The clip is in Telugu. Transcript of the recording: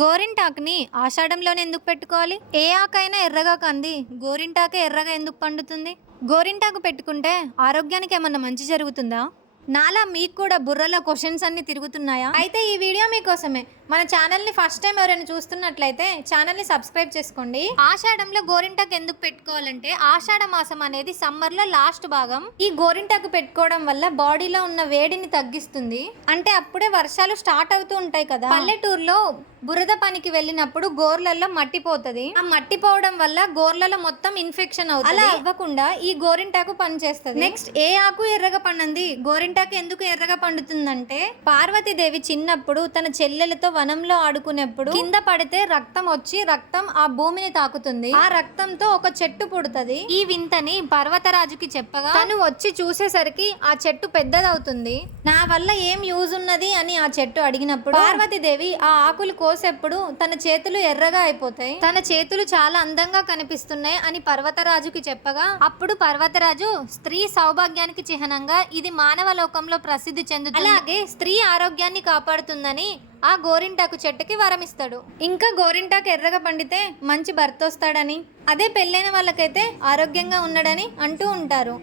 గోరింటాకుని ఆషాఢంలోనే ఎందుకు పెట్టుకోవాలి? ఏ ఆకైనా ఎర్రగా కంది. గోరింటాకే ఎర్రగా ఎందుకు పండుతుంది? గోరింటాకు పెట్టుకుంటే ఆరోగ్యానికి ఏమన్నా మంచి జరుగుతుందా? నాలా మీకు కూడా బుర్రలో క్వశ్చన్స్ అన్ని తిరుగుతున్నాయా? అయితే ఈ వీడియో మీకోసమే. మన ఛానల్ని ఫస్ట్ టైం ఎవరైనా చూస్తున్నట్లయితే ఛానల్ని సబ్స్క్రైబ్ చేసుకోండి. ఆషాఢంలో గోరింటాకు ఎందుకు పెట్టుకోవాలంటే ఆషాఢ మాసం అనేది సమ్మర్లో లాస్ట్ భాగం. ఈ గోరింటాకు పెట్టుకోవడం వల్ల బాడీలో ఉన్న వేడిని తగ్గిస్తుంది. అంటే అప్పుడే వర్షాలు స్టార్ట్ అవుతూ ఉంటాయి కదా. పల్లెటూరులో బురద పనికి వెళ్ళినప్పుడు గోర్లలో మట్టి పోతది. ఆ మట్టి పోవడం వల్ల గోర్లలో మొత్తం ఇన్ఫెక్షన్ అవుతుంది. అలా అవ్వకుండా ఈ గోరింటాకు పనిచేస్తుంది నెక్స్ట్ ఏ ఆకు ఎర్రగా పండింది? గోరింటాకు ఎందుకు ఎర్రగా పండుతుందంటే పార్వతీదేవి చిన్నప్పుడు తన చెల్లెలతో వనంలో ఆడుకునేప్పుడు కింద పడితే రక్తం వచ్చి రక్తం ఆ భూమిని తాకుతుంది. ఆ రక్తంతో ఒక చెట్టు పుడుతుంది. ఈ వింతని పర్వతరాజుకి చెప్పగా తను వచ్చి చూసేసరికి ఆ చెట్టు పెద్దదవుతుంది. నా వల్ల ఏం యూజ్ ఉన్నది అని ఆ చెట్టు అడిగినప్పుడు పార్వతీదేవి ఆ ఆకులు కోసేప్పుడు తన చేతులు ఎర్రగా అయిపోతాయి. తన చేతులు చాలా అందంగా కనిపిస్తున్నాయి అని పర్వతరాజుకి చెప్పగా అప్పుడు పర్వతరాజు స్త్రీ సౌభాగ్యానికి చిహ్నంగా ఇది మానవ లోకంలో ప్రసిద్ధి చెందుతుంది. అలాగే స్త్రీ ఆరోగ్యాన్ని కాపాడుతుందని ఆ గోరింటాకు చెట్టుకి వరమిస్తాడు. ఇంకా గోరింటాకు ఎర్రగా పండితే మంచి భర్త వస్తాడని అదే పెళ్ళైన వాళ్ళకైతే ఆరోగ్యంగా ఉన్నాడని అంటూ ఉంటారు.